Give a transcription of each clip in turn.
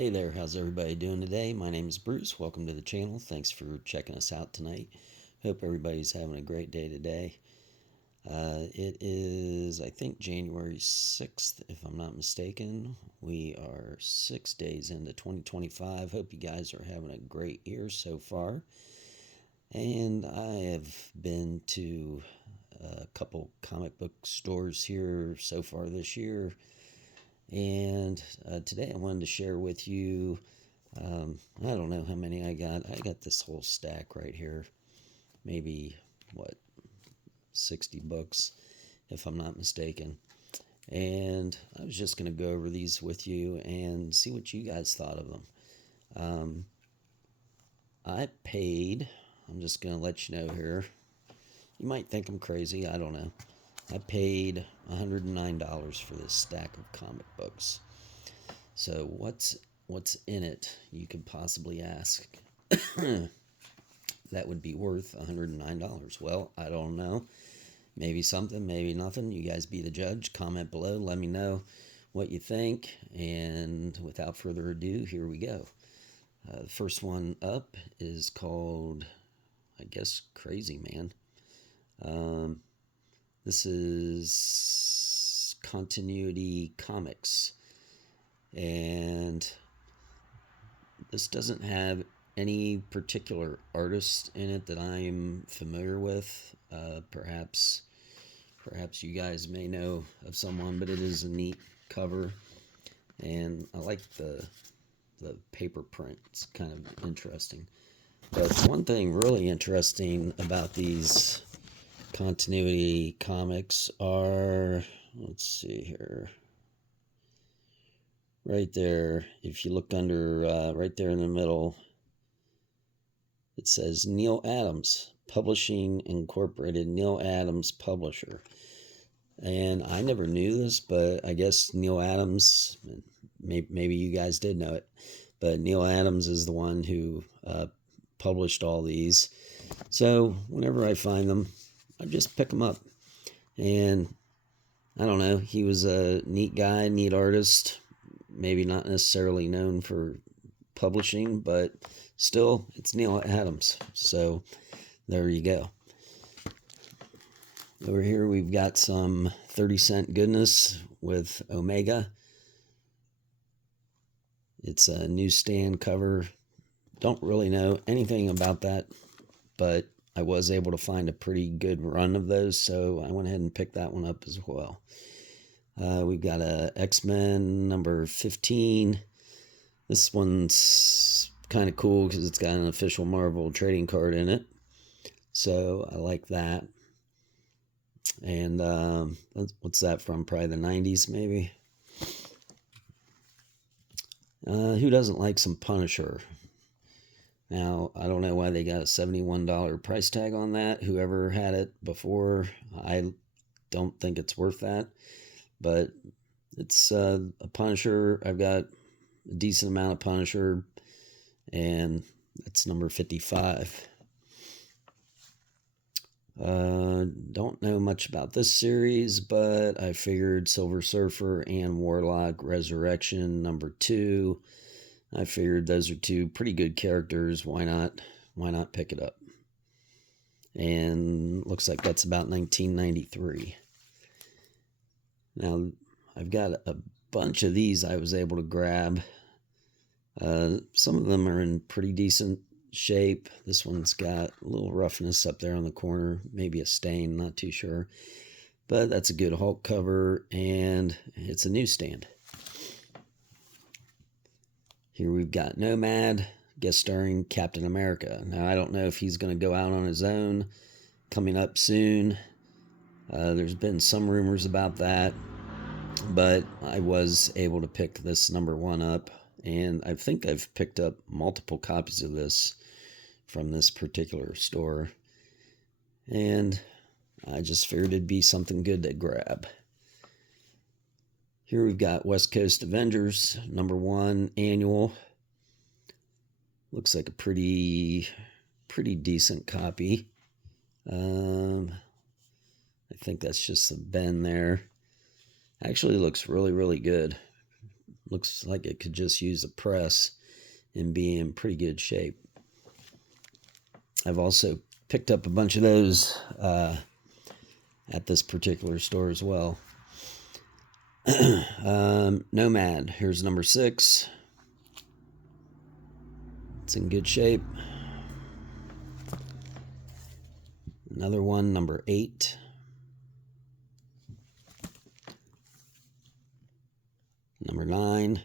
Hey there, how's everybody doing today? My name is Bruce. Welcome to the channel. Thanks for checking us out tonight. Hope everybody's having a great day today. It is, I think, January 6th, if I'm not mistaken. We are 6 days into 2025. Hope you guys are having a great year so far. And I have been to a couple comic book stores here so far this year. And today I wanted to share with you I don't know how many I got. I got this whole stack right here. Maybe, what, 60 books, if I'm not mistaken. And I was just going to go over these with you and see what you guys thought of them. Um, I paid, I'm just going to let you know here. You might think I'm crazy. I don't know. I paid $109 for this stack of comic books. So what's in it, you could possibly ask. That would be worth $109. Well, I don't know. Maybe something, maybe nothing. You guys be the judge. Comment below. Let me know what you think. And without further ado, here we go. The first one up is called, I guess, Crazy Man. This is Continuity Comics. And this doesn't have any particular artist in it that I'm familiar with. Perhaps you guys may know of someone, but it is a neat cover, and I like the paper print. It's kind of interesting. But one thing really interesting about these continuity comics are, let's see here, right there, if you look under, right there in the middle, it says Neal Adams, Publishing Incorporated, Neal Adams Publisher. And I never knew this, but I guess Neal Adams, maybe you guys did know it, but Neal Adams is the one who published all these. So whenever I find them, I just pick them up. And I don't know, he was a neat guy, neat artist, maybe not necessarily known for publishing, but still, it's Neal Adams. So there you go. Over here, we've got some 30-cent goodness with Omega. It's a newsstand cover. Don't really know anything about that, but I was able to find a pretty good run of those, so I went ahead and picked that one up as well. We've got a X-Men number 15. This one's kind of cool because it's got an official Marvel trading card in it, so I like that. And what's that from? Probably the 90s, maybe. Who doesn't like some Punisher? Now, I don't know why they got a $71 price tag on that. Whoever had it before, I don't think it's worth that. But it's a Punisher. I've got a decent amount of Punisher, and it's number 55. Don't know much about this series, but I figured Silver Surfer and Warlock Resurrection number 2. I figured those are two pretty good characters. Why not pick it up? And looks like that's about 1993. Now, I've got a bunch of these I was able to grab. Some of them are in pretty decent shape. This one's got a little roughness up there on the corner, maybe a stain, not too sure. But that's a good Hulk cover, and it's a newsstand. Here we've got Nomad, guest starring Captain America. Now, I don't know if he's going to go out on his own coming up soon. There's been some rumors about that, but I was able to pick this number 1 up, and I think I've picked up multiple copies of this from this particular store, and I just figured it'd be something good to grab. Here we've got West Coast Avengers, number 1 annual. Looks like a pretty decent copy. I think that's just a Ben there. Actually looks really good. Looks like it could just use a press and be in pretty good shape. I've also picked up a bunch of those at this particular store as well. Nomad, here's number 6. It's in good shape. Another one, number 8. Number 9.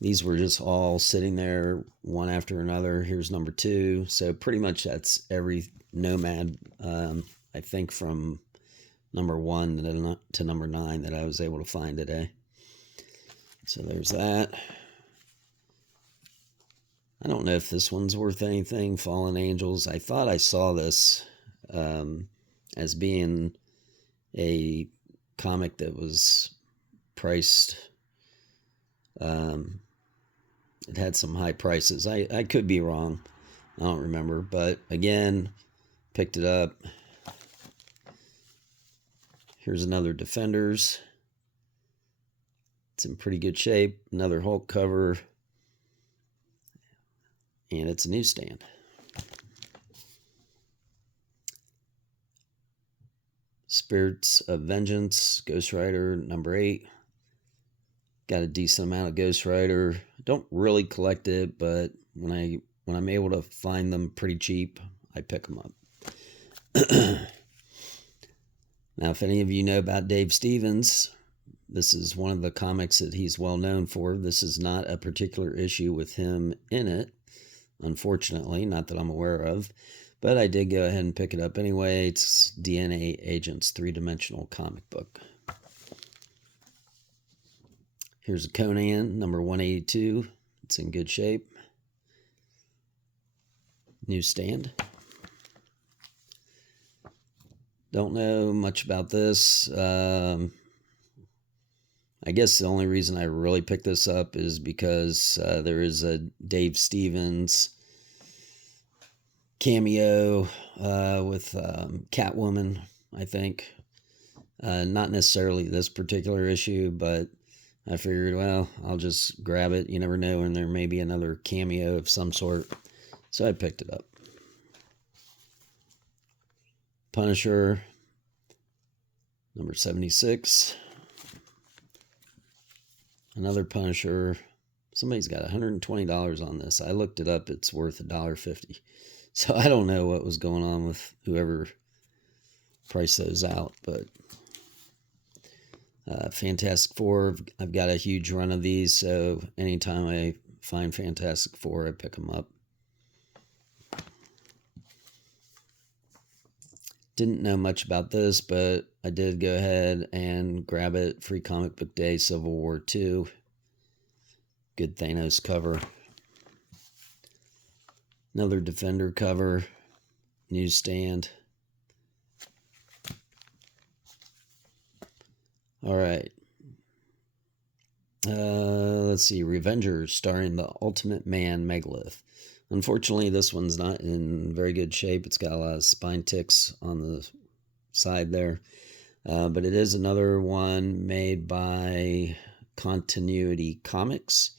These were just all sitting there one after another. Here's number 2. So pretty much that's every Nomad, I think from number 1 to number 9 that I was able to find today. So there's that. I don't know if this one's worth anything, Fallen Angels. I thought I saw this as being a comic that was priced. It had some high prices. I could be wrong. I don't remember. But again, picked it up. Here's another Defenders. It's in pretty good shape. Another Hulk cover. And it's a newsstand. Spirits of Vengeance, Ghost Rider, number 8. Got a decent amount of Ghost Rider. Don't really collect it, but when I'm able to find them pretty cheap, I pick them up. Now, if any of you know about Dave Stevens, this is one of the comics that he's well known for. This is not a particular issue with him in it, unfortunately, not that I'm aware of. But I did go ahead and pick it up anyway. It's DNA Agents, 3-dimensional comic book. Here's a Conan, number 182. It's in good shape. Newsstand. Don't know much about this. I guess the only reason I really picked this up is because there is a Dave Stevens cameo with Catwoman, I think. Not necessarily this particular issue, but I figured, well, I'll just grab it. You never know, and there may be another cameo of some sort. So I picked it up. Punisher, number 76. Another Punisher. Somebody's got $120 on this. I looked it up. It's worth $1.50. So I don't know what was going on with whoever priced those out, but Fantastic Four, I've got a huge run of these, so anytime I find Fantastic Four, I pick them up. Didn't know much about this, but I did go ahead and grab it. Free Comic Book Day, Civil War II. Good Thanos cover. Another Defender cover. Newsstand. All right. Let's see. Revengers, starring the Ultimate Man Megalith. Unfortunately, this one's not in very good shape. It's got a lot of spine ticks on the side there. But it is another one made by Continuity Comics.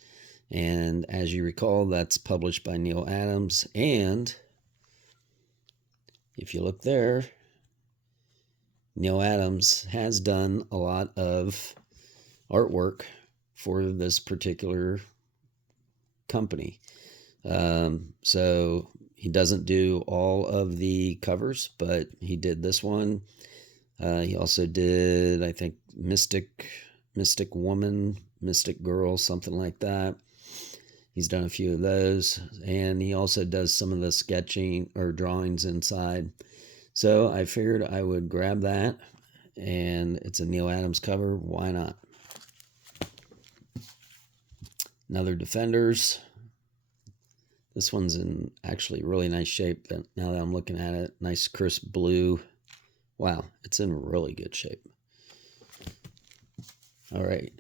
And as you recall, that's published by Neal Adams. And if you look there, Neal Adams has done a lot of artwork for this particular company. So he doesn't do all of the covers, but he did this one. He also did, I think, Mystic Woman, Mystic Girl, something like that. He's done a few of those, and he also does some of the sketching or drawings inside. So I figured I would grab that, and it's a Neal Adams cover. Why not? Another Defenders. This one's in actually really nice shape now that I'm looking at it. Nice crisp blue. Wow, it's in really good shape. All right.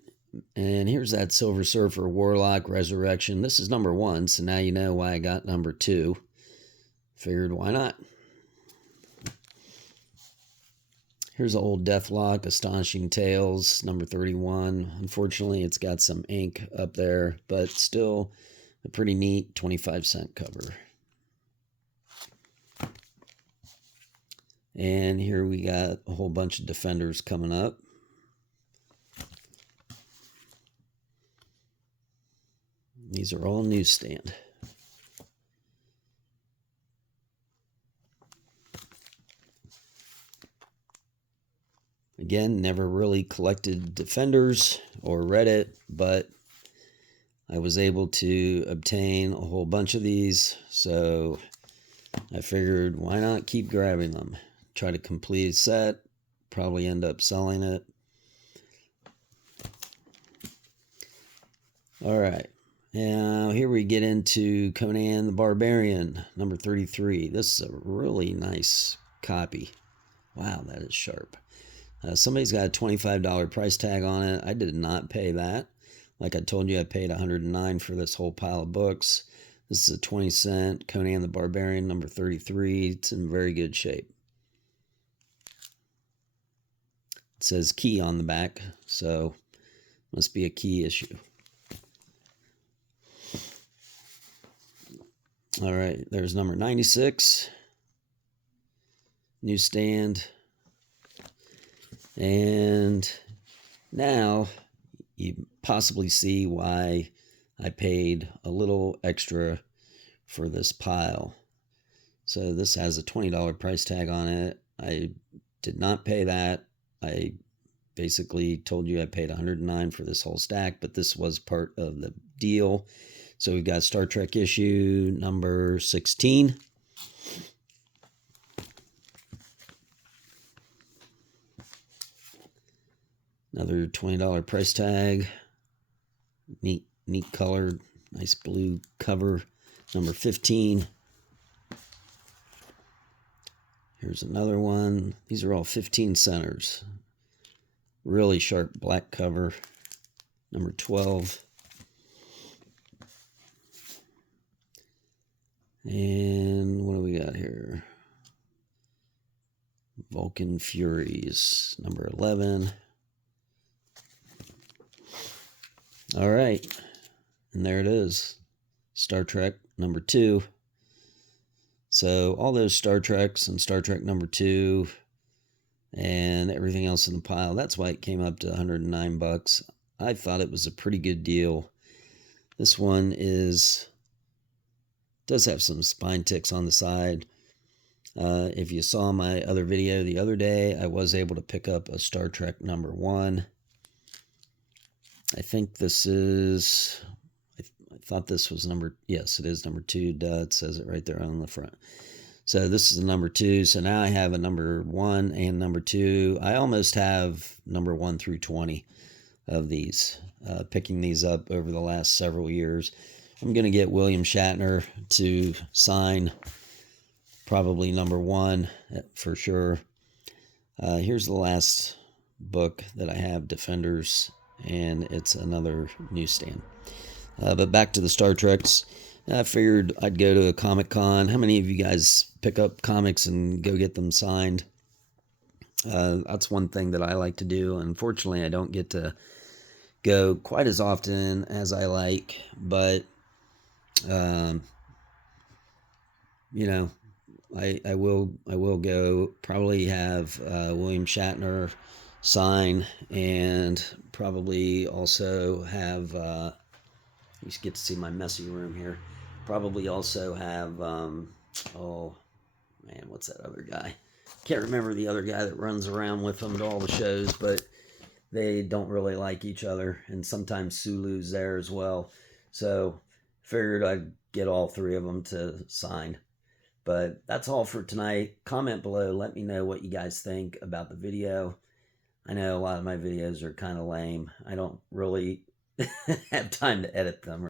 And here's that Silver Surfer Warlock Resurrection. This is number 1, so now you know why I got number 2. Figured why not? Here's an old Deathlock, Astonishing Tales, number 31. Unfortunately, it's got some ink up there, but still a pretty neat 25-cent cover. And here we got a whole bunch of Defenders coming up. These are all newsstand. Again, never really collected Defenders or read it, but I was able to obtain a whole bunch of these, so I figured why not keep grabbing them. Try to complete a set, probably end up selling it. All right, now here we get into Conan the Barbarian, number 33. This is a really nice copy. Wow, that is sharp. Somebody's got a $25 price tag on it. I did not pay that. Like I told you, I paid $109 for this whole pile of books. This is a 20-cent Conan the Barbarian, number 33. It's in very good shape. It says key on the back, so must be a key issue. All right, there's number 96. Newsstand. And now you possibly see why I paid a little extra for this pile. So this has a $20 price tag on it. I did not pay that. I basically told you I paid $109 for this whole stack, but this was part of the deal. So we've got Star Trek issue number 16. Another $20 price tag. Neat colored, nice blue cover. Number 15. Here's another one. These are all 15 centers. Really sharp black cover. Number 12. And what do we got here? Vulcan Furies, number 11. All right, and there it is, Star Trek number 2. So all those Star Treks and Star Trek number 2 and everything else in the pile, that's why it came up to $109. I thought it was a pretty good deal. This one does have some spine ticks on the side. If you saw my other video the other day, I was able to pick up a Star Trek number 1. I think this is, I thought this was yes, it is number 2. Duh, it says it right there on the front. So this is the number 2. So now I have a number 1 and number 2. I almost have number 1 through 20 of these, picking these up over the last several years. I'm going to get William Shatner to sign probably number 1 for sure. Here's the last book that I have, Defenders, and it's another newsstand. But back to the Star Treks. I figured I'd go to a Comic-Con. How many of you guys pick up comics and go get them signed? That's one thing that I like to do. Unfortunately, I don't get to go quite as often as I like, but you know, I will go. Probably have William Shatner sign, and probably also have you get to see my messy room here. Probably also have oh man, what's that other guy? Can't remember the other guy that runs around with them to all the shows, but they don't really like each other, and sometimes Sulu's there as well. So figured I'd get all 3 of them to sign. But that's all for tonight. Comment below. Let me know what you guys think about the video. I know a lot of my videos are kind of lame. I don't really have time to edit them.